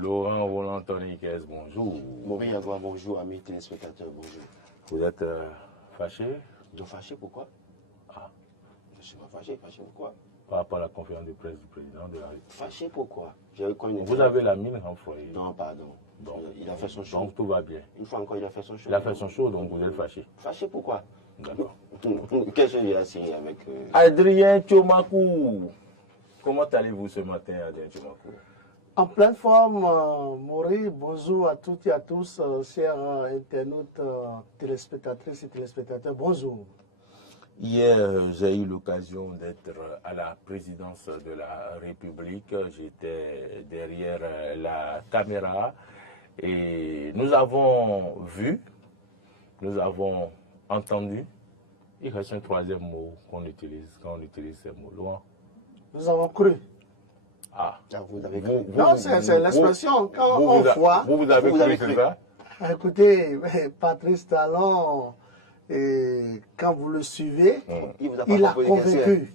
Laurent Roland Tonniquez, bonjour. Maurice Yagouan, bonjour, amis téléspectateurs, bonjour. Vous êtes fâché? Donc fâché pourquoi? Ah. Je ne suis pas fâché, fâché pourquoi? Par rapport à la conférence de presse du président de la République. Fâché pourquoi? Vous avez la mine renfroyée. Non, pardon. Bon. Il a fait son show. Donc tout va bien. Une fois encore, il a fait son show. Il a fait son show, donc vous êtes fâché. Fâché pourquoi? D'accord. Qu'est-ce qu'il a signé avec... Adrien Tchomakou. Comment allez-vous ce matin, Adrien Tchomakou? En pleine forme, Maurice, bonjour à toutes et à tous, chers internautes, téléspectatrices et téléspectateurs, bonjour. Hier, j'ai eu l'occasion d'être à la présidence de la République. J'étais derrière la caméra et nous avons vu, nous avons entendu. Il reste un troisième mot qu'on utilise quand on utilise ces mots-là. Nous avons cru. Ah, vous avez cru. Non, c'est l'expression. Quand on voit... Vous avez cru, c'est ça? Écoutez, Patrice Talon, quand vous le suivez, il a convaincu.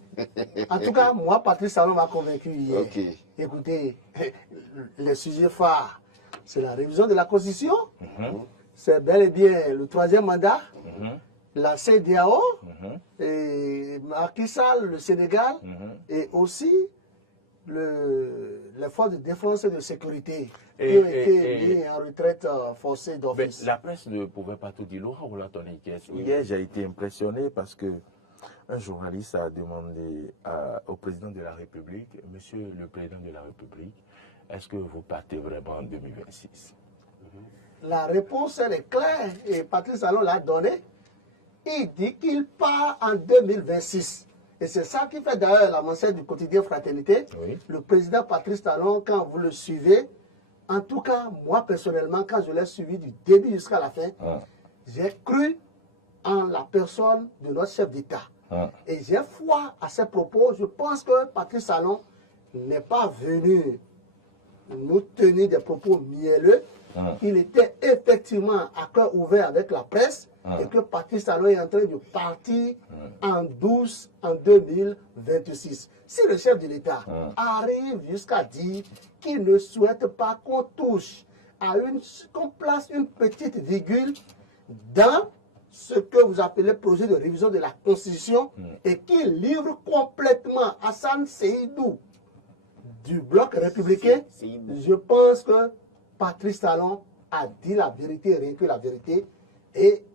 En tout cas, moi, Patrice Talon m'a convaincu hier. Okay. Écoutez, les sujets phares, c'est la révision de la Constitution, c'est bel et bien le troisième mandat, la CEDEAO, et Macky Sall, le Sénégal, et aussi les forces de défense et de sécurité qui ont été mis en retraite forcée d'office. La presse ne pouvait pas tout dire. Laurent Roland Tonniquez. Hier, j'ai été impressionné parce que un journaliste a demandé au président de la République, Monsieur le président de la République, est-ce que vous partez vraiment en 2026? La réponse, elle est claire et Patrice Talon l'a donnée. Il dit qu'il part en 2026. Et c'est ça qui fait d'ailleurs la mention du quotidien Fraternité. Oui. Le président Patrice Talon, quand vous le suivez, en tout cas, moi personnellement, quand je l'ai suivi du début jusqu'à la fin, j'ai cru en la personne de notre chef d'État. Et j'ai foi à ses propos. Je pense que Patrice Talon n'est pas venu nous tenir des propos mielleux. Il était effectivement à cœur ouvert avec la presse et que Patrice Talon est en train de partir en douce en 2026. Si le chef de l'État arrive jusqu'à dire qu'il ne souhaite pas qu'on touche à qu'on place une petite virgule dans ce que vous appelez projet de révision de la Constitution et qu'il livre complètement Hassan Seydou du bloc républicain, je pense que Patrice Talon a dit la vérité, rien que la vérité, et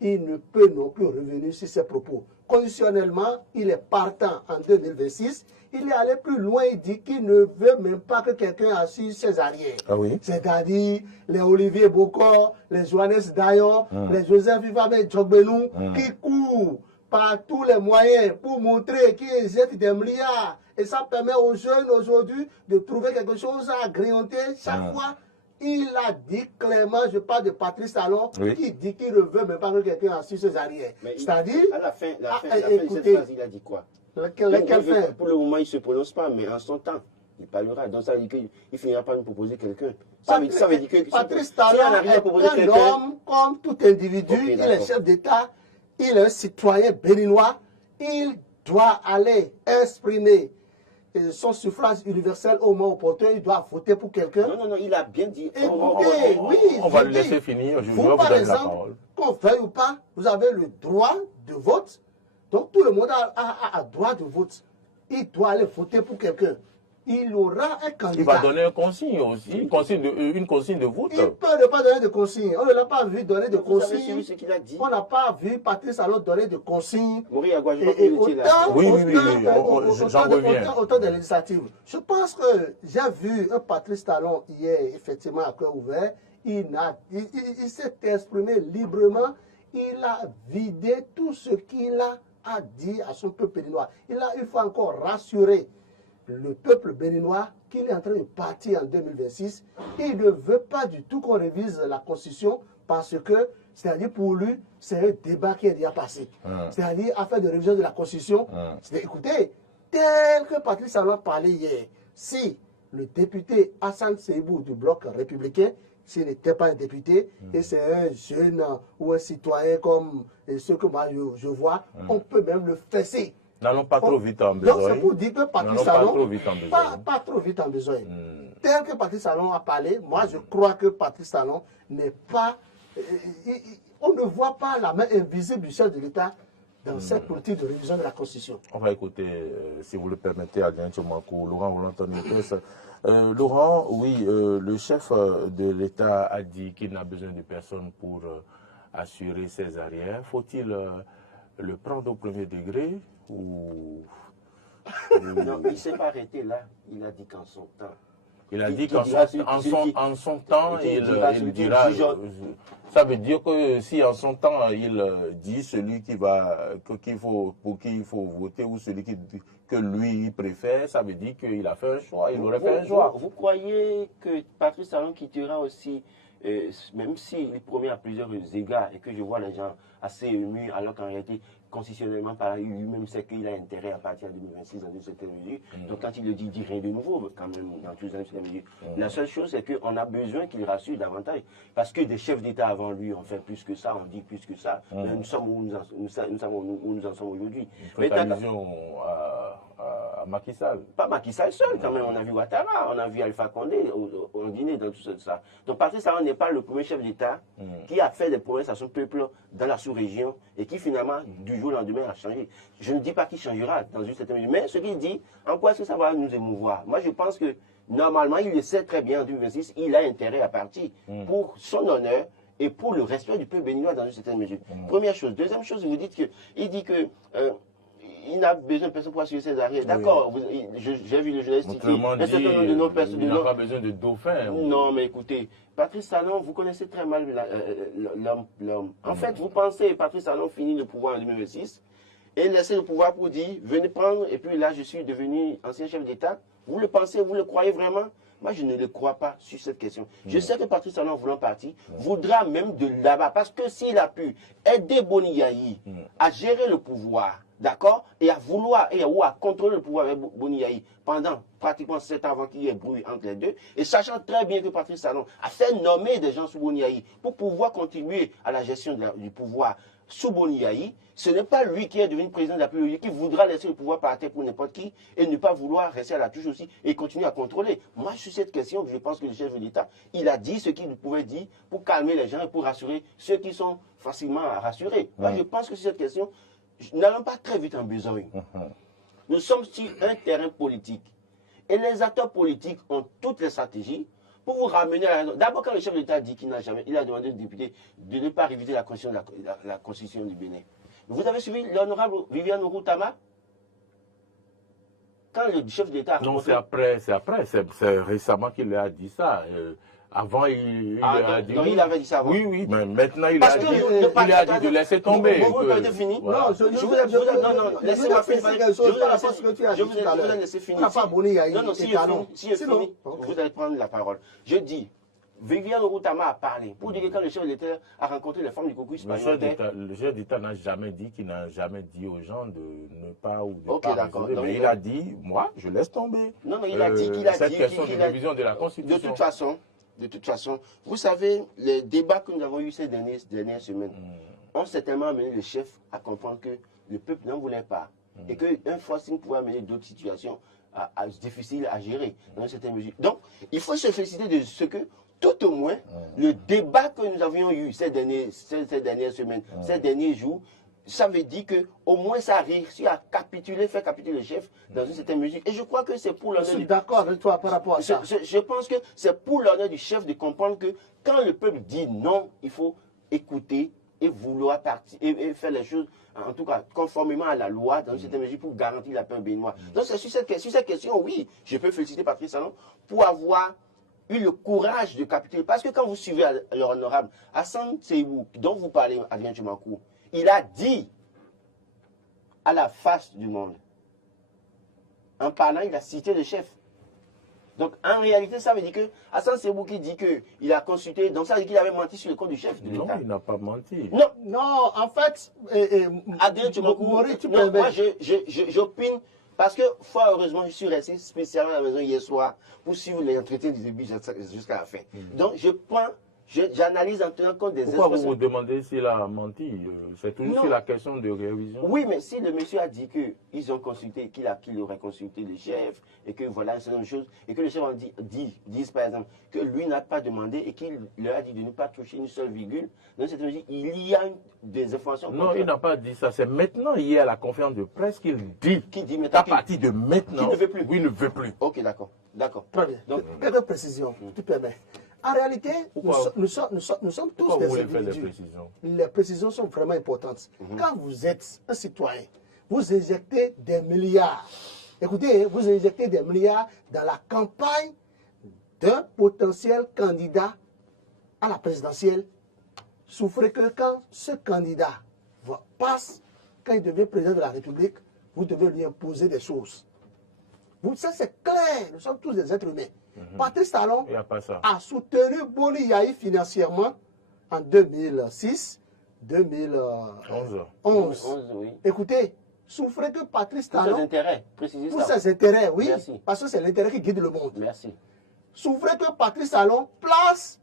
il ne peut non plus revenir sur ses propos. Conditionnellement, il est partant en 2026. Il est allé plus loin, il dit qu'il ne veut même pas que quelqu'un assure ses arrières. Ah oui? C'est-à-dire les Olivier Bokor, les Johannes Dayon, les Joseph Ifame Djogbenou, qui courent par tous les moyens pour montrer qu'ils jettent des milliards. Et ça permet aux jeunes aujourd'hui de trouver quelque chose à grignoter chaque fois. Il a dit clairement, je parle de Patrice Talon, qui dit qu'il ne veut même pas que quelqu'un assure ses arrières. C'est-à-dire, à la fin de cette phrase, il a dit quoi? Quelle fin? Pour le moment, il ne se prononce pas, mais en son temps, il parlera. Donc ça veut dire qu'il finira par nous proposer quelqu'un. Ça veut dire que Patrice Talon est un homme comme tout individu, il est chef d'État, il est un citoyen béninois, il doit aller exprimer son suffrage universel au moment opportun, il doit voter pour quelqu'un. Non, il a bien dit. On va le laisser finir. Vous, par exemple, qu'on veuille ou pas, vous avez le droit de vote. Donc tout le monde a droit de vote. Il doit aller voter pour quelqu'un. Il aura un candidat. Il va donner une consigne aussi, une consigne de vote. Il peut ne pas donner de consigne. On ne l'a pas vu donner de consigne. Ce qu'il a dit. On n'a pas vu Patrice Talon donner de consigne. Maurice Yagouan, j'en reviens. Autant de législatives. Je pense que j'ai vu un Patrice Talon hier, effectivement, à cœur ouvert. Il s'est exprimé librement. Il a vidé tout ce qu'il a dit à son peuple béninois. Il faut encore rassurer le peuple béninois qu'il est en train de partir en 2026. Il ne veut pas du tout qu'on révise la Constitution parce que, c'est-à-dire pour lui, c'est un débat qui est déjà passé. C'est-à-dire, affaire de révision de la Constitution. Écoutez, tel que Patrice Talon parlait hier, si le député Hassan Seydou du bloc républicain, s'il n'était pas un député, et c'est un jeune ou un citoyen comme ceux que moi je vois, on peut même le fesser. N'allons pas trop vite en besoin. Donc c'est pour dire que Patrice Talon, pas trop vite en besoin. tel que Patrice Talon a parlé, moi je crois que Patrice Talon n'est pas... on ne voit pas la main invisible du chef de l'État dans cette politique de révision de la Constitution. On va écouter, si vous le permettez, Adrien Tchomakou, Laurent Roland-Anthony. Laurent, oui, le chef de l'État a dit qu'il n'a besoin de personne pour assurer ses arrières. Faut-il le prendre au premier degré ou... Non, il ne s'est pas arrêté là. Il a dit qu'en son temps. Il a dit qu'en son temps, il dira... Ça veut dire que si en son temps, il dit celui qu'il faut voter ou celui que lui préfère, ça veut dire qu'il a fait un choix, il aurait fait un choix. Vous croyez que Patrice Talon quittera aussi, même s'il promet à plusieurs égards et que je vois les gens assez émus, alors qu'en réalité, constitutionnellement, lui-même sait qu'il a intérêt à partir de 2026 dans une certaine mesure. Donc quand il le dit rien de nouveau, quand même, dans une certaine mesure. La seule chose, c'est qu'on a besoin qu'il rassure davantage. Parce que des chefs d'État avant lui ont fait plus que ça, on dit plus que ça. Mais nous sommes où nous en sommes aujourd'hui. Faites allusion à Macky Sall. Pas Macky Sall seul, quand même. On a vu Ouattara, on a vu Alpha Condé au dîner, dans tout ça. Donc Patrice Talon n'est pas le premier chef d'État qui a fait des promesses à son peuple dans la sous-région et qui finalement, du jour au lendemain, a changé. Je ne dis pas qu'il changera dans une certaine mesure, mais ce qu'il dit, en quoi est-ce que ça va nous émouvoir? Moi, je pense que normalement, il le sait très bien en 2026, il a intérêt à partir pour son honneur et pour le respect du peuple béninois dans une certaine mesure. Première chose. Deuxième chose, vous dites il dit que il n'a besoin de personne pour assurer ses arrières. D'accord, j'ai vu le journaliste qui dit un certain nombre de nos personnes. Il n'a pas besoin de dauphin. Non, mais écoutez, Patrice Talon, vous connaissez très mal l'homme. En fait, vous pensez Patrice Talon finit le pouvoir en 2026 et laisser le pouvoir pour dire venez prendre, et puis là je suis devenu ancien chef d'État. Vous le pensez, vous le croyez vraiment? Moi, je ne le crois pas sur cette question. Je sais que Patrice Talon, voulant partir, voudra même de là-bas. Parce que s'il a pu aider Boni Yayi à gérer le pouvoir, d'accord, et à vouloir, ou à contrôler le pouvoir avec Boni Yayi pendant pratiquement 7 ans avant qu'il y ait bruit entre les deux, et sachant très bien que Patrice Talon a fait nommer des gens sous Boni Yayi pour pouvoir contribuer à la gestion du pouvoir sous Boni Yayi, ce n'est pas lui qui est devenu président de la République qui voudra laisser le pouvoir par terre pour n'importe qui et ne pas vouloir rester à la touche aussi et continuer à contrôler. Moi, sur cette question, je pense que le chef de l'État, il a dit ce qu'il pouvait dire pour calmer les gens et pour rassurer ceux qui sont facilement rassurés. Moi, je pense que sur cette question, n'allons pas très vite en besogne. Nous sommes sur un terrain politique et les acteurs politiques ont toutes les stratégies pour vous ramener à la raison. D'abord, quand le chef de l'État dit qu'il a demandé aux députés de ne pas réviser la constitution du Bénin. Vous avez suivi l'honorable Viviane Oroutama? Quand le chef de l'État... Non, c'est après. C'est récemment qu'il a dit ça. Avant, il a dit... Non, il avait dit ça avant. Oui, mais maintenant, il a dit de laisser tomber. Vous avez fini? Non, laissez-moi finir. Je vous ai laissé finir. Non, si je finis, vous allez prendre la parole. Je dis... Viviane Oroutama a parlé pour dire que quand le chef de l'État a rencontré les femmes du caucus parlementaire... Le chef d'État n'a jamais dit qu'il n'a jamais dit aux gens de ne pas ou de pas réviser. Mais il a dit, moi, je laisse tomber. Non, il a dit qu'il a dit... Cette question de révision de la Constitution. De toute façon, vous savez, les débats que nous avons eus ces dernières semaines ont certainement amené le chef à comprendre que le peuple n'en voulait pas. Et qu'un forcing pouvait amener d'autres situations difficiles à gérer dans une certaine mesure. Donc, il faut se féliciter de ce que tout au moins, le débat que nous avions eu ces dernières semaines, ces derniers jours, ça veut dire qu'au moins ça a réussi à faire capituler le chef dans une certaine mesure. Et je crois que c'est pour l'honneur... Je suis d'accord avec toi par rapport à ça. Je pense que c'est pour l'honneur du chef de comprendre que quand le peuple dit non, il faut écouter et vouloir partir et faire les choses, en tout cas, conformément à la loi, dans une certaine mesure, pour garantir la paix au Béninois. Donc, c'est sur cette question, oui, je peux féliciter Patrice Talon pour avoir eu le courage de capituler. Parce que quand vous suivez l'honorable Hassan Seibou, dont vous parlez, Adrien Tchomakou, il a dit à la face du monde, en parlant, il a cité le chef. Donc, en réalité, ça veut dire que Hassan Seibou qui dit qu'il a consulté, donc ça veut dire qu'il avait menti sur le compte du chef de l'État. Non, il n'a pas menti. Non, en fait, Adrien Tchomakou, moi, j'opine. Parce que, fort heureusement, je suis resté spécialement à la maison hier soir pour suivre les entretiens du début jusqu'à la fin. Donc, J'analyse en tenant compte des Pourquoi vous expressions. vous demandez s'il a menti? C'est toujours Non. sur la question de révision. Oui, mais si le monsieur a dit qu'ils ont consulté, qu'il aurait consulté le chef, et que voilà un certain nombre de choses, et que le chef disent par exemple que lui n'a pas demandé et qu'il leur a dit de ne pas toucher une seule virgule, dans cette mesure, il y a des informations. Non, il n'a pas dit ça. C'est maintenant, hier, à la conférence de presse, qu'il dit. Qui dit maintenant À partir de maintenant, qu'il ne veut plus. Oui, il ne veut plus. Ok, d'accord. D'accord. Très bien. Donc, Quelques précisions, tu permets. En réalité, Pourquoi nous sommes tous Pourquoi des vous voulez faire des individus. précisions? Les précisions sont vraiment importantes. Quand vous êtes un citoyen, vous injectez des milliards. Écoutez, vous injectez des milliards dans la campagne d'un potentiel candidat à la présidentielle. Souffrez que quand ce candidat passe, quand il devient président de la République, vous devez lui imposer des choses. Ça, c'est clair. Nous sommes tous des êtres humains. Patrice Talon Il n'y a pas ça. a soutenu Boni Yahi financièrement en 2006, 2011. 11, oui. Écoutez, souffrez que Patrice Pour ses Talon, intérêts, précisez pour ça. ses intérêts, oui, Merci. parce que c'est l'intérêt qui guide le monde. Merci. Souffrez que Patrice Talon place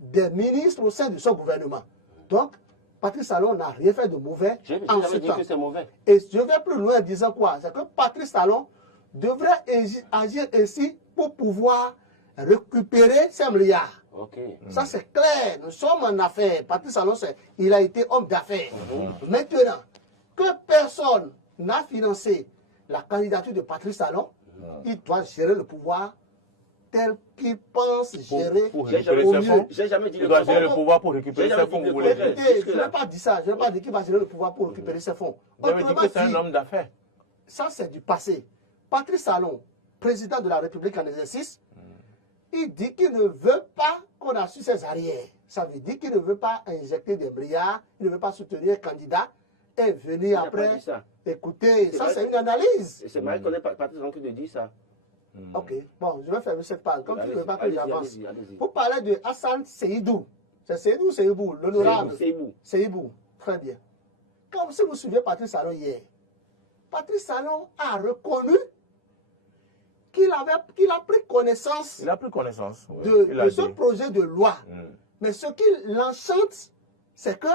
des ministres au sein de son gouvernement. Donc, Patrice Talon n'a rien fait de mauvais J'ai en ce jamais dit temps. que c'est mauvais. Et je vais plus loin en disant quoi? C'est que Patrice Talon devrait agir ainsi pour pouvoir récupérer ses milliards. Ok. Ça, c'est clair. Nous sommes en affaires. Patrice Talon, il a été homme d'affaires. Maintenant, que personne n'a financé la candidature de Patrice Talon, il doit gérer le pouvoir tel qu'il pense gérer. Pour J'ai récupérer jamais, ses fonds. j'ai jamais dit Il le doit gérer le contraire. pouvoir pour récupérer J'ai ses jamais fonds, dit vous le voulez contraire. dire. Écoutez, je n'ai pas dit ça. Je n'ai pas dit qu'il va gérer le pouvoir pour récupérer ses fonds. Vous avez dit que c'est un Autrement homme d'affaires. ça, c'est du passé. Patrice Talon, président de la République en exercice, il dit qu'il ne veut pas qu'on assure ses arrières. Ça veut dire qu'il ne veut pas injecter des milliards, il ne veut pas soutenir un candidat et venir n'a pas après. dit ça. Écoutez, C'est ça vrai. c'est une analyse. C'est mal qu'on ait Patrice Talon qui le dit ça. Ok, bon, je vais fermer cette page. Comme tu ne veux pas que Allez-y, j'avance. allez-y, allez-y. Pour parler de Hassan Seydou, c'est Seydou ou Seydou, l'honorable Seydou. Seydou, très bien. Comme si vous suivez Patrice Talon hier, Patrice Talon a reconnu qu'il a pris connaissance Il a pris connaissance. oui. de Il a ce dit. projet de loi. Mm. Mais ce qui l'enchante, c'est que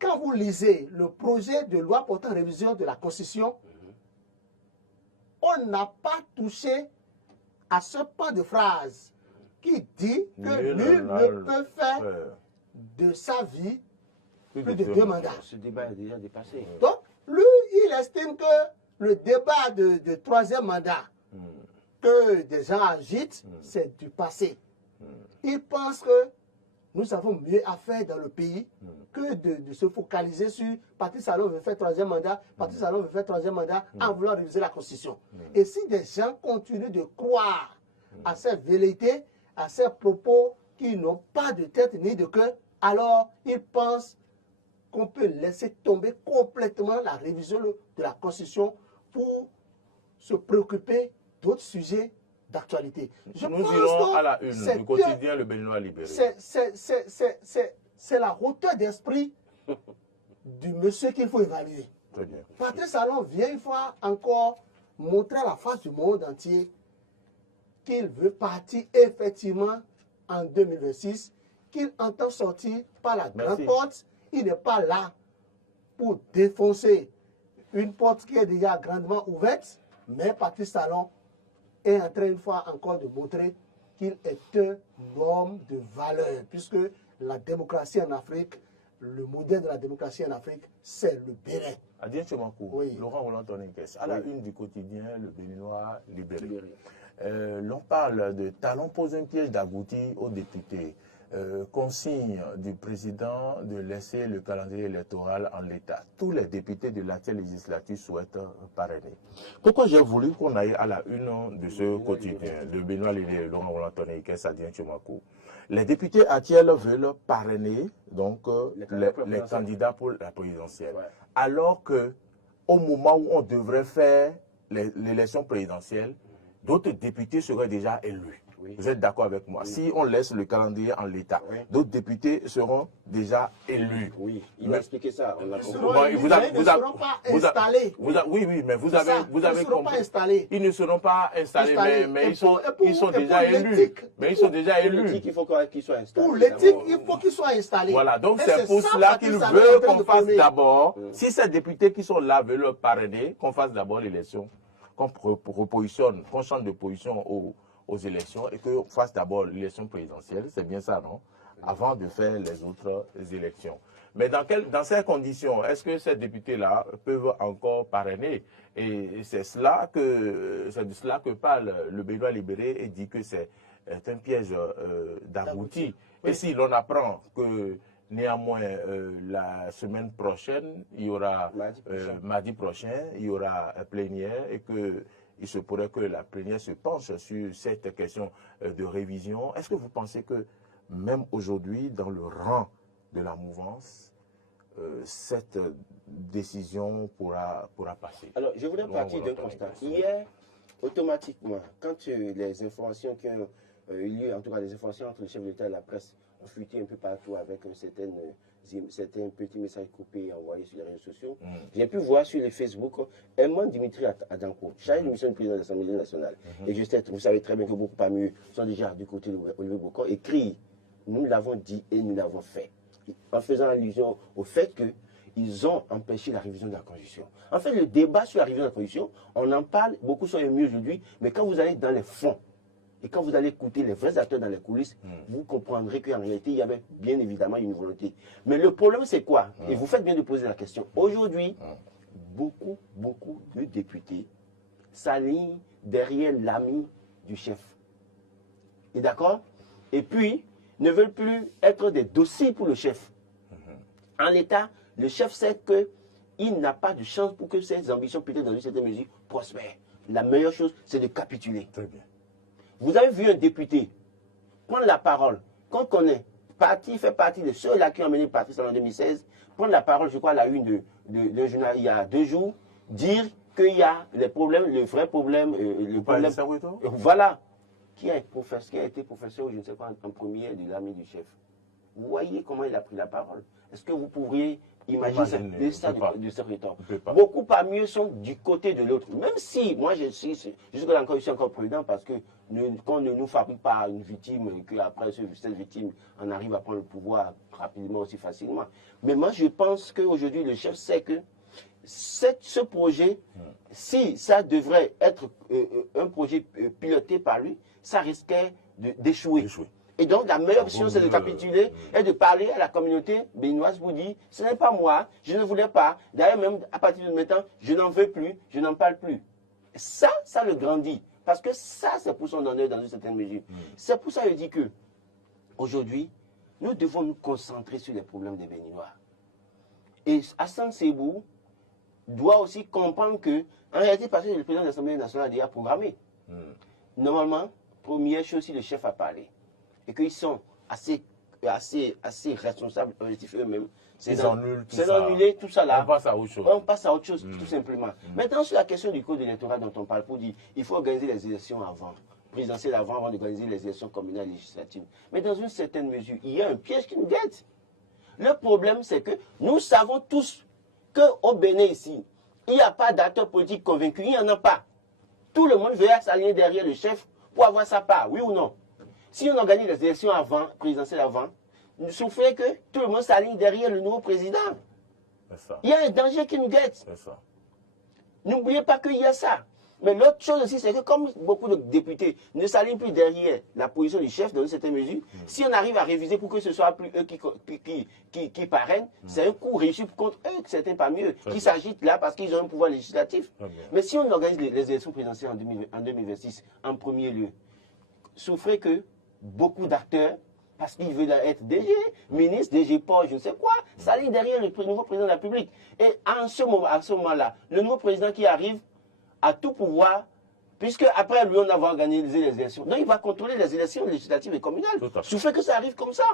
quand vous lisez le projet de loi portant révision de la Constitution, on n'a pas touché à ce pas de phrase qui dit que nul ne peut faire de sa vie plus de 2 mandats. Ce débat est déjà dépassé. Donc, lui, il estime que le débat de 3e mandat que des gens agitent, c'est du passé. Il pense que nous avons mieux à faire dans le pays que de se focaliser sur Patrice Talon veut faire 3e mandat, Patrice Talon veut faire 3e mandat en voulant réviser la Constitution. Et si des gens continuent de croire à ces velléités, à ces propos qui n'ont pas de tête ni de queue, alors ils pensent qu'on peut laisser tomber complètement la révision de la Constitution pour se préoccuper d'autres sujets d'actualité. Nous irons à la une du quotidien Le Béninois Libéré. C'est la hauteur d'esprit du monsieur qu'il faut évaluer. Très bien. Patrice Talon vient une fois encore montrer à la face du monde entier qu'il veut partir effectivement en 2026, qu'il entend sortir par la grande porte. Il n'est pas là pour défoncer une porte qui est déjà grandement ouverte, mais Patrice Talon est en train une fois encore de montrer qu'il est un homme de valeur, puisque la démocratie en Afrique, le modèle de la démocratie en Afrique, c'est le Bénin. Adrien Tchomakou, Oui. Laurent Roland-Tonikès, à la une du quotidien Le Béninois Libéré. L'on parle de Talon pose un piège d'agouti aux députés. Consigne du président de laisser le calendrier électoral en l'état. Tous les députés de l'actuelle législature souhaitent parrainer. Pourquoi j'ai voulu qu'on aille à la une de ce quotidien, le Béninois Libéré, Laurent Roland-Tonikès, Adrien Tchomakou. Les députés actuels veulent parrainer donc les candidats pour la présidentielle. Ouais. Alors que au moment où on devrait faire l'élection présidentielle, d'autres députés seraient déjà élus. Oui. Vous êtes d'accord avec moi? Oui. Si on laisse le calendrier en l'état, Oui. d'autres députés seront déjà élus. Oui, il a expliqué ça. On a Ils compris. seront Bon, élus, vous a- mais ils vous ne a- seront pas vous a- installés. Oui, mais vous C'est avez, ça, vous ils avez ne seront compris. pas installés. Ils ne seront pas installés, Installés. mais Et ils sont, pour- ils sont et pour déjà élus. l'éthique, Mais ils sont déjà Pour élus. l'éthique, il faut qu'il soit installé. Pour l'éthique, il faut qu'ils soient installés. Voilà, donc Et c'est pour ça, cela qu'il Patrice Talon est veut en train qu'on de fasse prôner. d'abord, si ces députés qui sont là veulent le parrainer, qu'on fasse d'abord l'élection, qu'on repositionne, qu'on change de position aux élections et qu'on fasse d'abord l'élection présidentielle, c'est bien ça, non? Avant de faire les autres élections. Mais dans ces conditions, est-ce que ces députés-là peuvent encore parrainer? Et c'est de cela que parle le Béninois libéré et dit que c'est un piège d'abouti. Et si l'on apprend que néanmoins la semaine prochaine, il y aura mardi prochain, il y aura plénière et que il se pourrait que la plénière se penche sur cette question de révision. Est-ce que vous pensez que même aujourd'hui, dans le rang de la mouvance, cette décision pourra passer? Alors, je voudrais partir d'un constat. Hier, automatiquement, quand les informations qui ont eu lieu, en tout cas les informations entre le chef de l'État et la presse, ont fuité un peu partout avec certains petits messages coupés envoyés sur les réseaux sociaux, j'ai pu voir sur le Facebook Edmond Dimitri Adanko, chargé de mission du président de l'Assemblée nationale. Et je sais, vous savez très bien que beaucoup parmi eux sont déjà du côté de Olivier Bokor, écrit « Nous l'avons dit et nous l'avons fait », en faisant allusion au fait que ils ont empêché la révision de la Constitution. En fait, le débat sur la révision de la Constitution, on en parle, beaucoup sont émus aujourd'hui, mais quand vous allez dans les fonds, et quand vous allez écouter les vrais acteurs dans les coulisses, vous comprendrez qu'en réalité, il y avait bien évidemment une volonté. Mais le problème, c'est quoi? Et vous faites bien de poser la question. Aujourd'hui, beaucoup de députés s'alignent derrière l'ami du chef. Et d'accord? Et puis, ne veulent plus être des dossiers pour le chef. En l'état, le chef sait qu'il n'a pas de chance pour que ses ambitions, peut-être dans une certaine mesure, prospèrent. La meilleure chose, c'est de capituler. Très bien. Vous avez vu un député prendre la parole, qu'on connaît, fait partie de ceux-là qui ont mené Patrice Talon en 2016, prendre la parole, je crois, à la une d'un journal il y a 2 jours, dire qu'il y a les problèmes, le vrai problème, le problème. Voilà. Qui a été professeur, je ne sais pas, en premier de l'ami du chef. Vous voyez comment il a pris la parole. Est-ce que vous pourriez imaginer ça de ce temps? Beaucoup parmi eux sont du côté de l'autre. Même si, moi, je suis encore prudent parce que qu'on ne nous fabrique pas une victime et qu'après cette victime, on arrive à prendre le pouvoir rapidement aussi facilement. Mais moi, je pense qu'aujourd'hui, le chef sait que ce projet, si ça devrait être un projet piloté par lui, ça risquait d'échouer. Et donc, la meilleure option, c'est de capituler et de parler à la communauté béninoise pour dire, ce n'est pas moi, je ne voulais pas. D'ailleurs, même à partir de maintenant, je n'en veux plus, je n'en parle plus. Ça le grandit. Parce que ça, c'est pour son honneur dans une certaine mesure. C'est pour ça que je dis que, aujourd'hui, nous devons nous concentrer sur les problèmes des Béninois. Et Hassan Sebou doit aussi comprendre que, en réalité, parce que le président de l'Assemblée nationale a déjà programmé. Normalement, première chose, si le chef a parlé, et qu'ils sont assez responsables, objectifs eux-mêmes, c'est d'annuler tout ça là. On passe à autre chose. On passe à autre chose, tout simplement. Maintenant, sur la question du code électoral dont on parle, pour dire il faut organiser les élections présidentielles avant d'organiser les élections communales et législatives. Mais dans une certaine mesure, il y a un piège qui nous guette. Le problème, c'est que nous savons tous qu'au Bénin ici, il n'y a pas d'acteurs politiques convaincus, il n'y en a pas. Tout le monde veut s'aligner derrière le chef pour avoir sa part, oui ou non? Si on organise les élections présidentielles avant, il souffrait que tout le monde s'aligne derrière le nouveau président. Il y a un danger qui nous guette. N'oubliez pas qu'il y a ça. Mais l'autre chose aussi, c'est que comme beaucoup de députés ne s'alignent plus derrière la position du chef dans une certaine mesure, si on arrive à réviser pour que ce soit plus eux qui parrainent, c'est un coup réussi contre eux, certains parmi eux, qui s'agitent là parce qu'ils ont un pouvoir législatif. Mais si on organise les élections présidentielles en 2026, en premier lieu, souffrez que beaucoup d'acteurs, parce qu'ils veulent être DG, ministre, DG Port, je ne sais quoi, s'alignent derrière le nouveau président de la République. Et à ce moment-là, le nouveau président qui arrive a tout pouvoir, puisque après lui, on a organisé les élections. Donc il va contrôler les élections législatives et communales. Souffrez que ça arrive comme ça.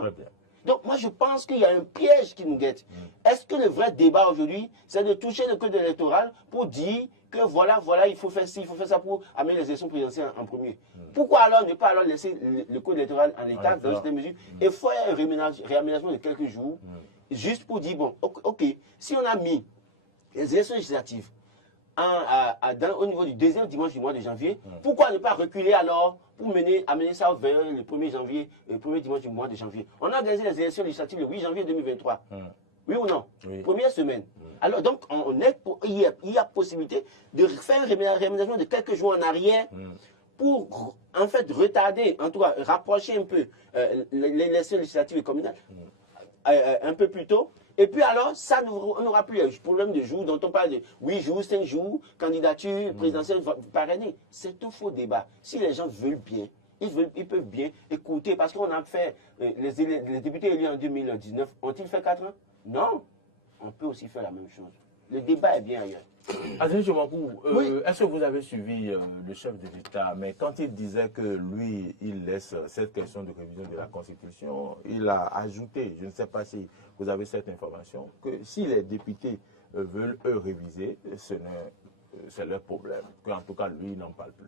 Donc moi je pense qu'il y a un piège qui nous guette. Est-ce que le vrai débat aujourd'hui, c'est de toucher le code électoral pour dire que voilà, il faut faire ci, il faut faire ça pour amener les élections présidentielles en premier. Pourquoi alors ne pas alors laisser le code électoral en état dans cette mesure et faire un réaménagement de quelques jours, juste pour dire, bon, ok, si on a mis les élections législatives au niveau du deuxième dimanche du mois de janvier, pourquoi ne pas reculer alors pour amener ça vers le 1er janvier, le premier dimanche du mois de janvier? On a organisé les élections législatives le 8 janvier 2023. Oui ou non? Première semaine. Alors donc, il y a possibilité de faire un réaménagement de quelques jours en arrière pour en fait retarder, en tout cas rapprocher un peu les élections législatives et communales un peu plus tôt. Et puis alors, ça, on n'aura plus le problème de jours dont on parle de 8 jours, 5 jours, candidature présidentielle parrainée. C'est un faux débat. Si les gens veulent bien, ils peuvent bien écouter, parce qu'on a fait, les députés élus en 2019, ont-ils fait 4 ans? Non. On peut aussi faire la même chose. Le débat est bien ailleurs. Adrien Tchomakou, est-ce que vous avez suivi le chef de l'État, mais quand il disait que lui, il laisse cette question de révision de la Constitution, il a ajouté, je ne sais pas si vous avez cette information, que si les députés veulent, eux, réviser, c'est leur problème, qu'en tout cas, lui, il n'en parle plus.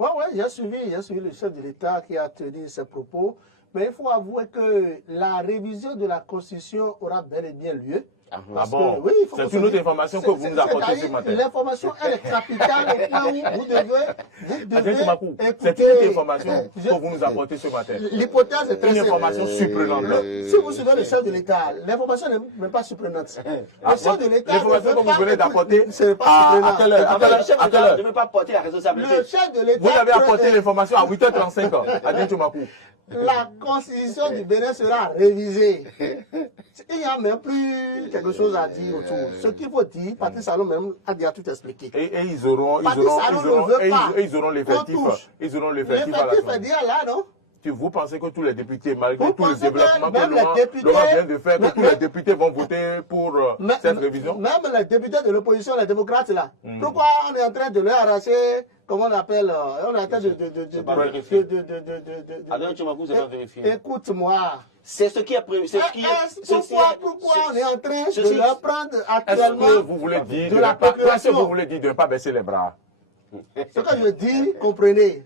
Oui, j'ai suivi le chef de l'État qui a tenu ses propos, mais il faut avouer que la révision de la Constitution aura bel et bien lieu. Ah bon, oui, c'est une autre information que vous nous apportez ce matin. L'information, elle est capitale au point où vous devez écouter. C'est une autre information que vous nous apportez ce matin. L'hypothèse est très une information surprenante. Si vous suivez le chef de l'État, l'information n'est même pas surprenante. Le chef de l'État, l'information que vous venez d'apporter, c'est pas surprenant. Le chef de l'État ne veut pas porter la responsabilité. Le chef de l'État, vous avez apporté l'information à 8h35 Adrien Tchomakou. La constitution du Bénin sera révisée. Il n'y a même plus quelque chose à dire autour. Ce qu'il faut dire, Patrice Talon même a déjà tout expliqué. Et ils auront l'effectif. Ils auront l'effectif à la fin. L'effectif est déjà là, non? Vous pensez que tous les députés, malgré tous les développements que Laurent vient de faire, que tous les députés vont voter pour cette révision? Même les députés de l'opposition, les démocrates là, pourquoi on est en train de leur arracher, comment on appelle, on est en train Adrien Tchomakou, c'est pas vérifié. Écoute-moi. C'est ce qui est prévu. Pourquoi on est en train de leur prendre actuellement est-ce que vous voulez dire de ne pas baisser les bras? Ce que je dis, comprenez,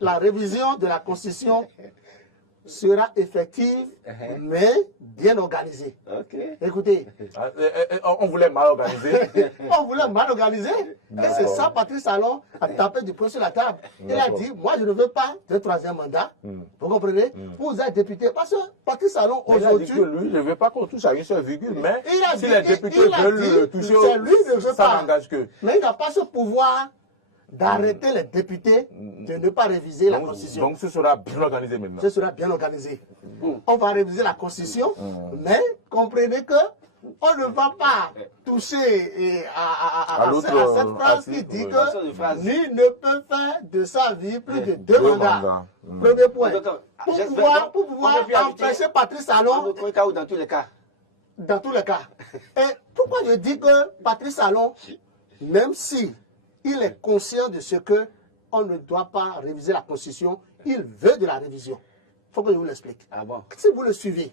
la révision de la Constitution sera effective, mais bien organisée. Écoutez. On voulait mal organiser. On voulait mal organiser. Et c'est ça, Patrice Talon a tapé du poing sur la table. Il a dit, moi je ne veux pas de troisième mandat. Vous comprenez? Vous êtes député. Parce que Patrice Talon, aujourd'hui... lui, je ne veux pas qu'on touche à une seule virgule, mais si les députés veulent le toucher, ça n'engage que... Mais il n'a pas ce pouvoir d'arrêter les députés de ne pas réviser la Constitution. Donc ce sera bien organisé maintenant. Ce sera bien organisé. On va réviser la Constitution, mais comprenez que on ne va pas toucher à cette phrase qui dit que nul ne peut faire de sa vie plus de 2 mandats. Premier point. Pour pouvoir empêcher Patrice Talon. Dans tous les cas. Dans tous les cas. Et pourquoi je dis que Patrice Talon, même si il est conscient de ce que on ne doit pas réviser la Constitution, il veut de la révision. Il faut que je vous l'explique. Ah bon? Si vous le suivez,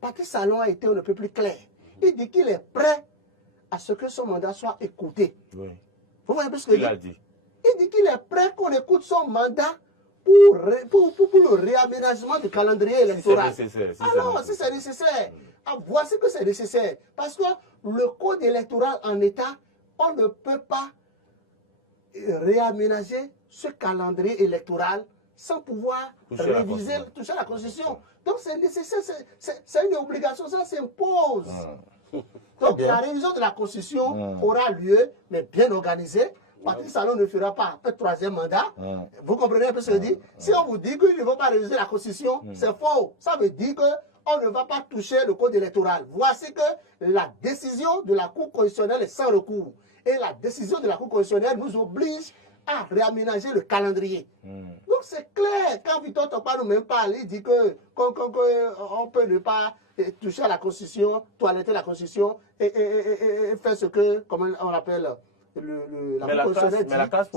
Patrice Talon a été un peu plus clair. Il dit qu'il est prêt à ce que son mandat soit écouté. Oui. Vous voyez un peu ce qu'il a dit? Il dit qu'il est prêt qu'on écoute son mandat pour le réaménagement du calendrier électoral. Si c'est nécessaire. Alors, si c'est nécessaire, voici que c'est nécessaire. Parce que le code électoral en état, on ne peut pas réaménager ce calendrier électoral sans pouvoir toucher la Constitution. Donc c'est nécessaire, c'est une obligation, ça s'impose. Donc la révision de la Constitution aura lieu, mais bien organisée. Patrice Talon ne fera pas un troisième mandat. Vous comprenez un peu ce que je dis? Si on vous dit qu'il ne va pas réviser la Constitution, c'est faux. Ça veut dire qu'on ne va pas toucher le code électoral. Voici que la décision de la Cour constitutionnelle est sans recours. Et la décision de la Cour constitutionnelle nous oblige à réaménager le calendrier. Donc c'est clair, quand Victor Topano même parle, il dit qu'on peut ne pas toucher à la Constitution, toiletter la Constitution et faire ce que, comment on appelle, la classe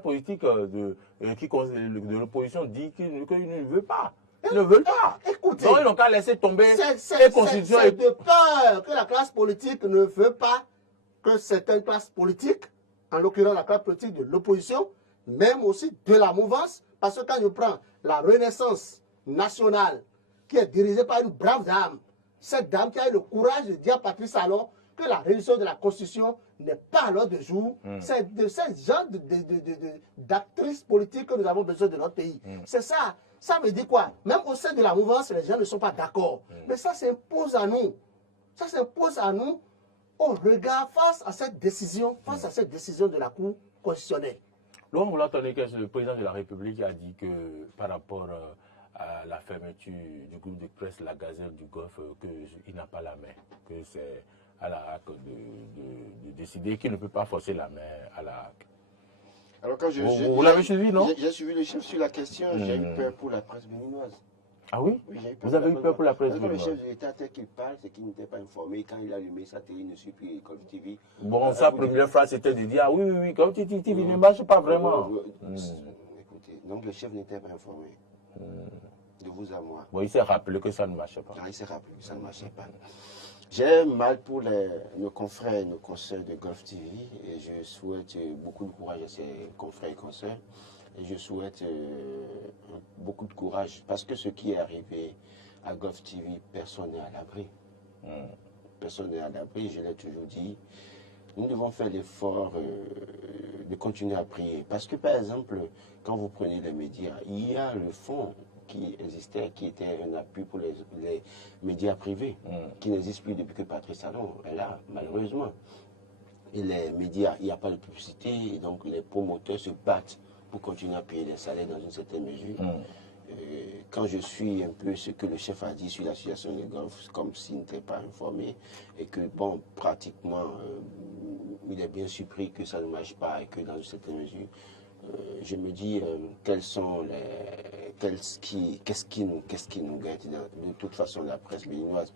politique de l'opposition dit qu'ils ne veulent pas. Ils ne veulent pas. Écoutez, donc ils n'ont qu'à laisser tomber les constitutions. C'est de peur que la classe politique ne veut pas que certaines classes politiques, en l'occurrence la classe politique de l'opposition, même aussi de la mouvance, parce que quand je prends la Renaissance nationale, qui est dirigée par une brave dame, cette dame qui a eu le courage de dire à Patrice Talon que la révision de la Constitution n'est pas à l'ordre du jour. C'est de ce genre d'actrices politiques que nous avons besoin de notre pays. C'est ça. Ça veut dire quoi? Même au sein de la mouvance, les gens ne sont pas d'accord. Mais ça s'impose à nous. Ça s'impose à nous au regard face à cette décision de la Cour constitutionnelle. Laurent, vous l'entendez que le président de la République a dit que par rapport à la fermeture du groupe de presse La Gazette du Golfe, qu'il n'a pas la main, que c'est à la HAC de décider qu'il ne peut pas forcer la main à la HAC. Alors quand vous l'avez suivi, non? J'ai suivi le chef sur la question, j'ai eu peur pour la presse béninoise. Ah oui, Oui, vous avez eu peur pour la presse béninoise. béninoise? Le chef de l'État, tel qu'il parle, c'est qu'il n'était pas informé. Quand il a allumé sa télé, il ne suit plus Golf TV. Bon, sa première phrase c'était de dire, ah oui, Golf TV ne marche pas vraiment. Écoutez, donc le chef n'était pas informé. De vous à moi. Bon, il s'est rappelé que ça ne marchait pas. Ah, il s'est rappelé que ça ne marchait pas. J'ai mal pour nos confrères et nos consoeurs de Golf TV et je souhaite beaucoup de courage à ces confrères et consoeurs. Et je souhaite beaucoup de courage parce que ce qui est arrivé à Golf TV, personne n'est à l'abri. Personne n'est à l'abri, je l'ai toujours dit. Nous devons faire l'effort de continuer à prier. Parce que, par exemple, quand vous prenez les médias, il y a le fonds qui existait, qui était un appui pour les médias privés, qui n'existe plus depuis que Patrice Talon est là, malheureusement. Et les médias, il n'y a pas de publicité, et donc les promoteurs se battent pour continuer à payer les salaires dans une certaine mesure. Quand je suis un peu ce que le chef a dit sur la situation du Golfe, comme s'il n'était pas informé, et que, bon, pratiquement, il est bien surpris que ça ne marche pas, et que dans une certaine mesure, je me dis qu'est-ce qui nous guette de toute façon la presse béninoise.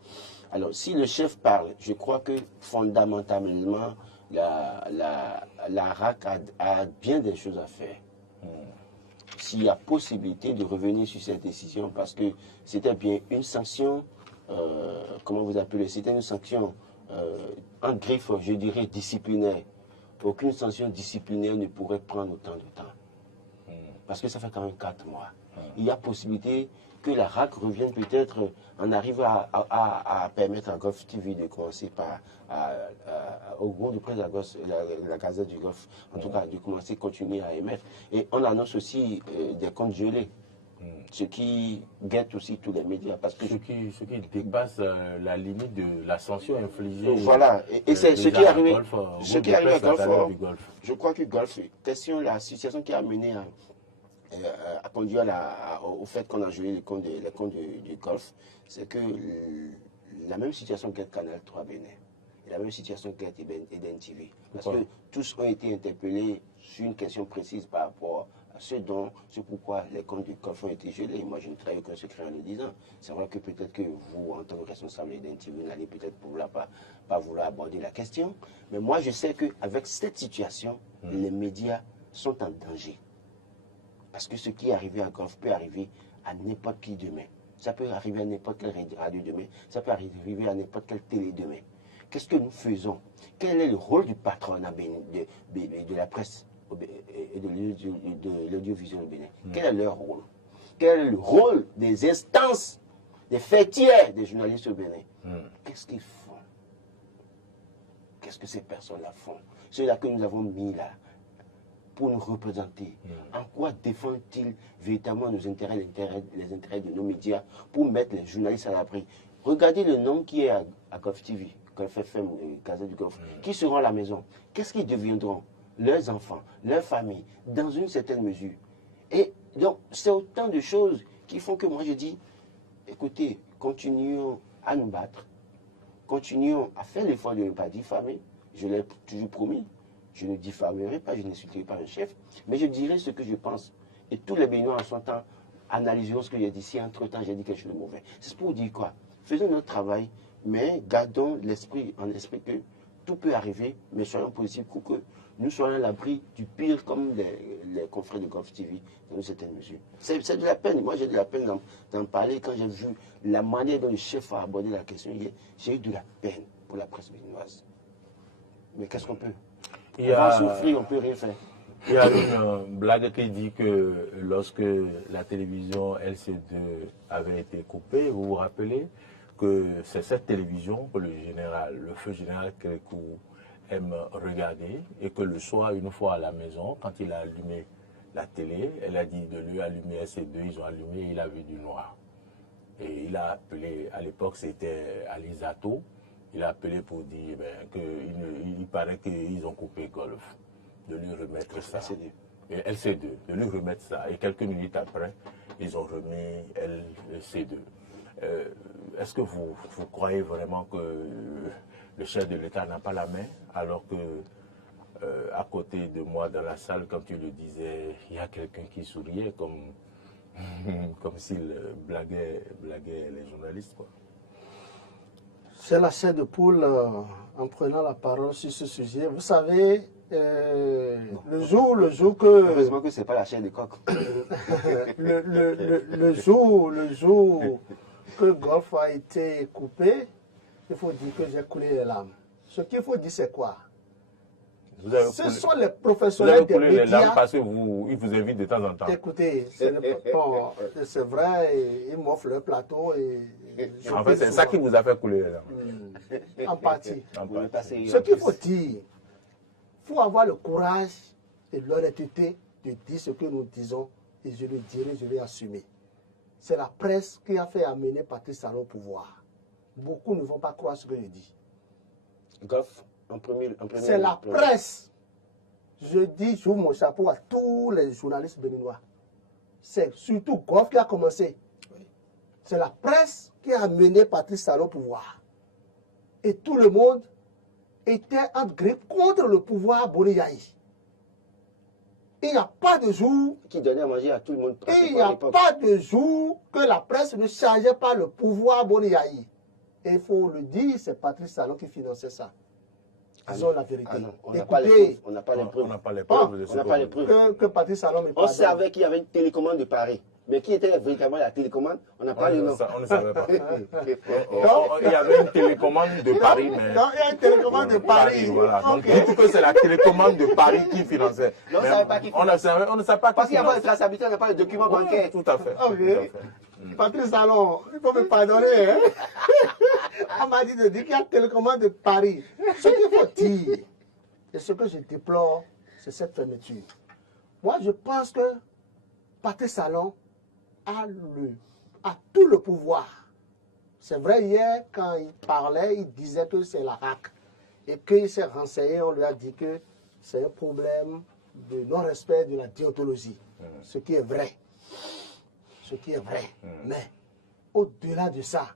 Alors si le chef parle, je crois que fondamentalement la RAC a bien des choses à faire. S'il y a possibilité de revenir sur cette décision, parce que c'était bien une sanction, comment vous appelez, c'était une sanction en griffe, je dirais, disciplinaire. Aucune sanction disciplinaire ne pourrait prendre autant de temps. Parce que ça fait quand même 4 mois. Il y a possibilité que la RAC revienne peut-être, en arrivant à permettre à Golf TV de commencer par, au groupe de presse la Gazette du Golfe, en tout cas de commencer à continuer à émettre. Et on annonce aussi des comptes gelés. Ce qui guette aussi tous les médias. Parce que ce qui dépasse la limite de la sanction infligée. Voilà, et c'est ce qui est arrivé. Ce qui est arrivé à Golfe. Je crois que Golfe, question la situation qui a mené à conduire au fait qu'on a gelé les comptes du Golfe, c'est que la même situation qu'est Canal 3 Bénin, et la même situation qu'est Eden TV. Parce que tous ont été interpellés sur une question précise par rapport c'est pourquoi les comptes du Golfe ont été gelés. Moi, je ne trahis aucun secret en le disant. C'est vrai que peut-être que vous, en tant que responsable d'identité, vous n'allez peut-être pas vouloir aborder la question. Mais moi, je sais qu'avec cette situation, les médias sont en danger. Parce que ce qui est arrivé à Golfe peut arriver à n'importe qui demain. Ça peut arriver à n'importe quelle radio demain. Ça peut arriver à n'importe quelle télé demain. Qu'est-ce que nous faisons? Quel est le rôle du patronat de la presse et de l'audiovisuel au Bénin? Quel est leur rôle? Quel est le rôle des instances, des fêtières des journalistes au Bénin? Qu'est-ce qu'ils font? Qu'est-ce que ces personnes-là font? Ceux-là que nous avons mis là pour nous représenter. En quoi défendent-ils véritablement nos intérêts, les intérêts de nos médias pour mettre les journalistes à l'abri? Regardez le nombre qui est à Golf TV, Golf FM, Gazette du Golfe, qui seront à la maison. Qu'est-ce qu'ils deviendront? Leurs enfants, leurs familles, dans une certaine mesure. Et donc, c'est autant de choses qui font que moi je dis, écoutez, continuons à nous battre, continuons à faire l'effort de ne pas diffamer, je l'ai toujours promis, je ne diffamerai pas, je n'insulterai pas un chef, mais je dirai ce que je pense. Et tous les Béninois en son temps analyseront ce que j'ai dit. Si entre-temps j'ai dit quelque chose de mauvais. C'est pour dire quoi? Faisons notre travail, mais gardons l'esprit en esprit que tout peut arriver, mais soyons positifs pour que nous soyons à l'abri du pire comme les confrères de Golf TV dans une certaine mesure. C'est de la peine. Moi, j'ai de la peine d'en parler. Quand j'ai vu la manière dont le chef a abordé la question hier, j'ai eu de la peine pour la presse béninoise. Mais qu'est-ce qu'on peut? On va souffrir, on ne peut rien faire. Il y a une blague qui dit que lorsque la télévision LC2 avait été coupée, vous vous rappelez que c'est cette télévision que le feu général Kérékou aime regarder et que le soir, une fois à la maison, quand il a allumé la télé, elle a dit de lui allumer LC2, ils ont allumé et il a vu du noir. Et il a appelé, à l'époque c'était Alizato, il a appelé pour dire qu'il paraît qu'ils ont coupé Golf, de lui remettre ça. LC2. Et LC2, de lui remettre ça. Et quelques minutes après, ils ont remis LC2. Est-ce que vous croyez vraiment que le chef de l'État n'a pas la main, alors que à côté de moi dans la salle, quand tu le disais, il y a quelqu'un qui souriait comme s'il blaguait les journalistes, quoi. C'est la chair de poule en prenant la parole sur ce sujet. Vous savez, le jour que... Heureusement que ce n'est pas la chair de coq. le jour que Golf a été coupé, il faut dire que j'ai coulé les larmes. Ce qu'il faut dire, c'est quoi? Ce sont les professionnels des médias. Les larmes parce qu'ils vous invitent de temps en temps. Écoutez, c'est vrai, ils m'offrent le plateau. En fait, c'est ça qui vous a fait couler les larmes. En partie. Ce qu'il faut dire, il faut avoir le courage et l'honnêteté de dire ce que nous disons, et je le dirai, je vais assumer. C'est la presse qui a fait amener Patrice Talon au pouvoir. Beaucoup ne vont pas croire ce que je dis. Golf, en premier c'est la presse. Je dis, j'ouvre mon chapeau à tous les journalistes béninois. C'est surtout Golf qui a commencé. C'est la presse qui a amené Patrice Talon au pouvoir. Et tout le monde était en grippe contre le pouvoir Boniyaï. Il n'y a pas de jour qui donnait à manger à tout le monde. Il n'y a pas de jour que la presse ne chargeait pas le pouvoir Boniyaï. Et il faut le dire, c'est Patrice Talon qui finançait ça. Disons la vérité. Ah non, on n'a pas les preuves. On n'a pas les preuves. On n'a pas les preuves. On n'a pas les preuves. Que Patrice Talon me On savait qu'il y avait une télécommande de Paris. Mais qui était véritablement la télécommande? On n'a pas le nom. On ne savait pas. Il y avait une télécommande de Paris. Mais... Non, il y a une télécommande de Paris. Voilà. Donc, dites que c'est la télécommande de Paris qui finançait. Non, on ne savait pas qui finançait. On ne savait pas qui. Parce qu'il n'y a pas de traçabilité, on n'a pas de document bancaire. Tout à fait. Ok. Patrice Talon, il faut me pardonner. Hein? On m'a dit de dire qu'il y a une télécommande de Paris. Ce qu'il faut dire, et ce que je déplore, c'est cette fermeture. Moi, je pense que Patrice Talon a tout le pouvoir. C'est vrai, hier, quand il parlait, il disait que c'est la RAC. Et qu'il s'est renseigné, on lui a dit que c'est un problème de non-respect de la déontologie. Ce qui est vrai. Ce qui est vrai. Mais, au-delà de ça,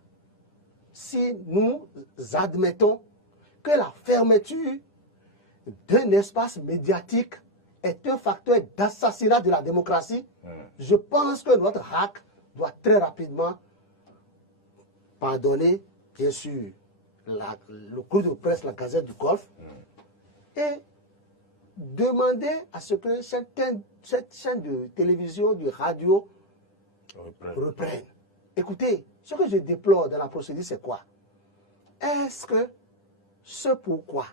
si nous admettons que la fermeture d'un espace médiatique est un facteur d'assassinat de la démocratie, je pense que notre RAC doit très rapidement pardonner, bien sûr, le groupe de presse, la Gazette du Golfe, et demander à ce que cette chaîne de télévision, de radio reprenne. Écoutez, ce que je déplore dans la procédure, c'est quoi? Est-ce que ce pourquoi,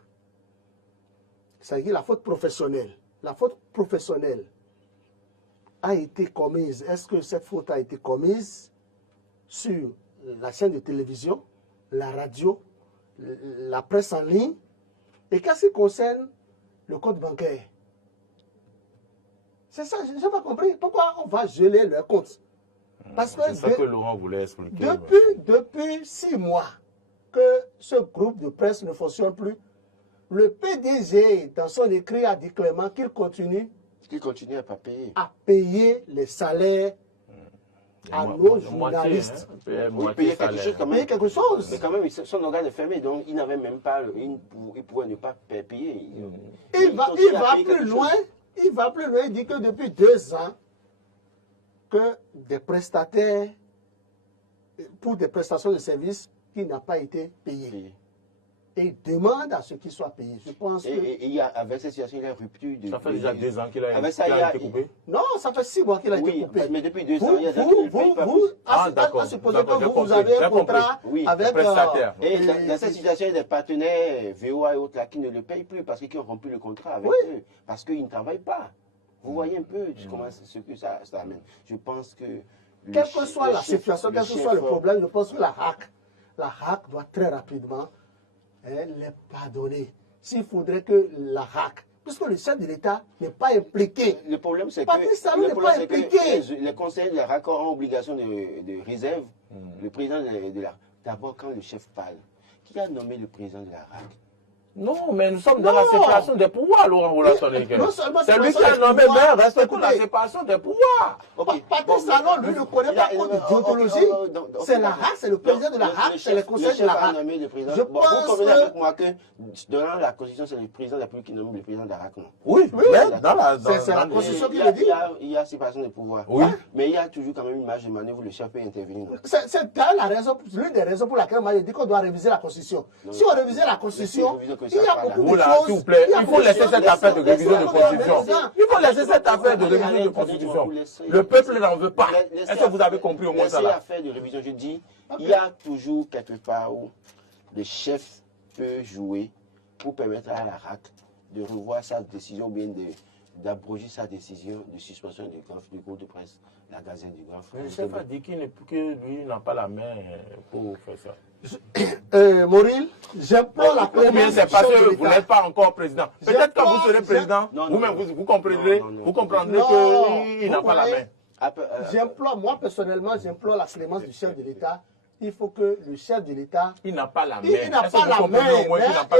c'est-à-dire la faute professionnelle, a été commise, est-ce que cette faute a été commise sur la chaîne de télévision, la radio, la presse en ligne, et qu'est-ce qui concerne le code bancaire? C'est ça, je n'ai pas compris. Pourquoi on va geler leurs comptes? Parce que c'est ça que Laurent voulait expliquer. Depuis 6 mois que ce groupe de presse ne fonctionne plus, le PDG, dans son écrit, a dit clairement qu'il continue à payer les salaires à nos journalistes. Payer quelque chose quand même. Payer quelque chose. Mais quand même, son organe est fermé, donc il n'avait même pas, il pouvait ne pas payer. Il va plus loin. Il va plus loin. Il dit que depuis 2 ans, que des prestataires, pour des prestations de services qui n'ont pas été payés. et il demande à ce qu'il soit payé. Je pense que... Et il y a, avec cette situation, il y a une rupture de... Ça fait déjà 2 ans qu'il a, avec ça, été coupé. Non, ça fait 6 mois qu'il a été coupé. Mais depuis 2 ans, il y a des gens qui ne payent pas plus. D'accord. Supposez que vous avez un contrat avec... prestataire. Et dans cette situation, il y a des partenaires, VOA et autres, là, qui ne le payent plus parce qu'ils ont rompu le contrat avec eux. Parce qu'ils ne travaillent pas. Vous voyez un peu comment ce que ça amène. Je pense que... Quelle que soit la situation, quel que soit le problème, je pense que la HAC doit très rapidement les pardonner. S'il faudrait que la HAC, puisque le chef de l'État n'est pas impliqué. Le problème, c'est que les conseillers de la HAC ont obligation de réserve. Le président de la... D'abord, quand le chef parle, qui a nommé le président de la HAC? Non, mais nous sommes dans la séparation des pouvoirs, Laurent Roulaton-Eke. C'est lui qui a nommé, mais respectons la séparation des pouvoirs. Patrice Talon, lui, ne connaît pas code de déontologie. C'est la HAC, c'est le président de la HAC, c'est le conseil de la HAC. Je pense vous convenez avec moi que dans la Constitution, c'est le président de la République qui nomme le président de la HAC, non? Oui, mais dans la Constitution qui le dit. Il y a séparation des pouvoirs. Oui. Mais il y a toujours quand même une marge de manœuvre où le chef peut intervenir. C'est l'une des raisons pour laquelle moi je dis qu'on doit réviser la Constitution. Si on révisait la Constitution, il y a beaucoup de choses. S'il vous plaît, il faut laisser cette affaire de révision de Constitution. Il faut laisser cette affaire de révision de Constitution. Le peuple n'en veut pas. Est-ce que vous avez compris au moins ça là? L'affaire de révision, je dis, il y a toujours quelque part où le chef peut jouer pour permettre à la RAC de revoir sa décision ou bien d'abroger sa décision de suspension du groupe de presse, la Gazette du Golfe. Le chef a dit que lui n'a pas la main pour faire ça. Mauril, j'implore la clémence. Ou bien c'est parce que vous n'êtes pas encore président. Peut-être quand vous serez président, vous-même vous comprendrez qu'il n'a pas la main. J'implore, moi personnellement, j'implore la clémence du chef de l'État. Il faut que le chef de l'État... Il n'a pas la main. Il n'a pas la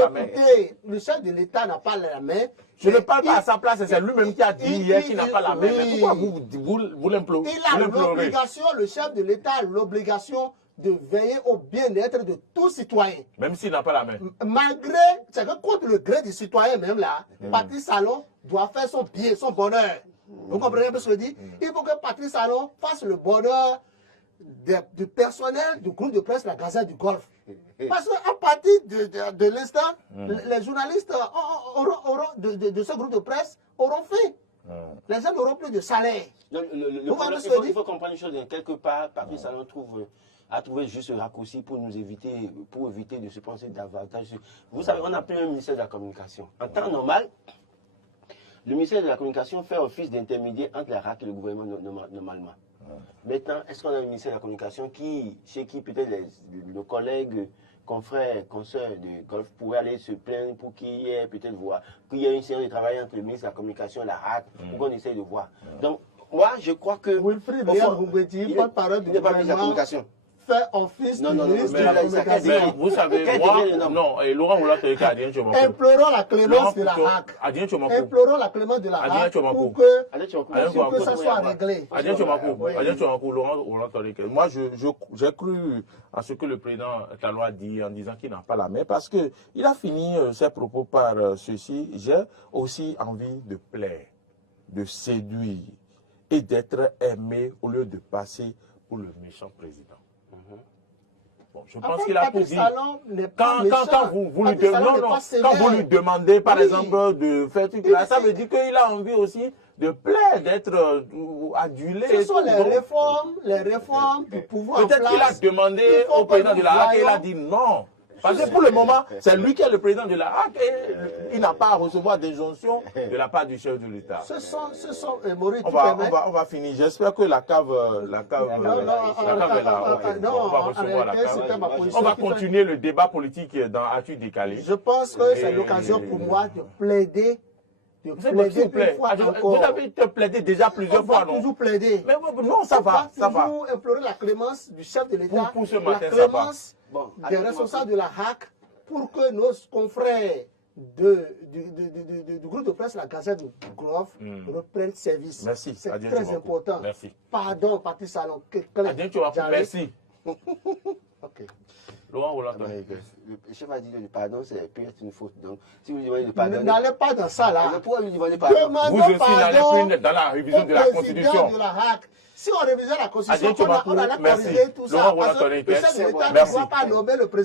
main. Écoutez, le chef de l'État n'a pas la main. Je ne parle pas à sa place, c'est lui-même qui a dit hier qu'il n'a pas la main. Mais pourquoi vous l'implorez? Il a l'obligation, le chef de l'État a l'obligation de veiller au bien-être de tout citoyen. Même s'il n'a pas la main. Malgré, c'est que contre le gré du citoyen même là, Patrice Talon doit faire son bonheur. Vous comprenez un peu ce que je dis? Il faut que Patrice Talon fasse le bonheur du personnel du groupe de presse La Gazette du Golfe. Parce qu'à partir de l'instant, les journalistes de ce groupe de presse auront fait. Les gens n'auront plus de salaire. Il faut comprendre une chose, quelque part, Patrice Talon a trouvé juste un raccourci pour éviter de se penser davantage. Vous savez, on a pris un ministère de la Communication. En temps normal, le ministère de la Communication fait office d'intermédiaire entre la RAC et le gouvernement normalement. Maintenant, est-ce qu'on a un ministère de la Communication chez qui peut-être nos collègues, confrères, consoeurs de Golfe pourraient aller se plaindre pour qu'il y ait peut-être qu'il y ait une séance de travail entre le ministre de la Communication et la RAC pour qu'on essaye de voir. Donc, moi, je crois que... Wilfried Léa-Goumbedi, porte-parole du gouvernement, fait office du ministre de la Communication. Vous savez, moi, non, et Laurent Roulaton-Eke a dit implorons la clémence de la RAC. Implorons la clémence de la RAC pour que ça soit réglé. Laurent Roulaton-Eke. Moi, j'ai cru à ce que le président Talon a dit en disant qu'il n'a pas la main parce qu'il a fini ses propos par ceci. J'ai aussi envie de plaire, de séduire et d'être aimé au lieu de passer pour le méchant président. Bon, je pense qu'il a tout dit. Quand vous lui demandez, par exemple, de faire tout cela, ça veut dire qu'il a envie aussi de plaire, d'être adulé. Ce sont les réformes du pouvoir. Peut-être qu'il a demandé au président de la HAC et il a dit non. Parce que pour le moment, c'est lui qui est le président de la HAC et il n'a pas à recevoir d'injonction de la part du chef de l'État. On va finir. J'espère que la cave est là. On va recevoir la cave. On va continuer le débat politique dans As-tu décalé. Je pense que c'est l'occasion pour moi de plaider. Vous avez plaidé déjà plusieurs fois, non? Toujours plaider. Mais non, ça va. Toujours implorer la clémence du chef de l'État, pour ce matin, la clémence des responsables de la HAC, pour que nos confrères du groupe de presse La Gazette du Golfe reprennent service. Merci. C'est très important. Merci. Pardon, Patrice Talon. Merci. Ok. Laurent Roulaton-Eke. Le chef a dit que le pardon, c'est peut-être une faute. Donc, si vous lui demandez de pardonner... N'allez pas dans ça, là. Pourquoi lui demander pardon? Vous aussi n'allez plus dans la révision de la Constitution. De la HAC. Si on révisait la Constitution, on allait corriger tout ça. Laurent Roulaton-Eke. Le chef de l'État ne doit pas nommer le président.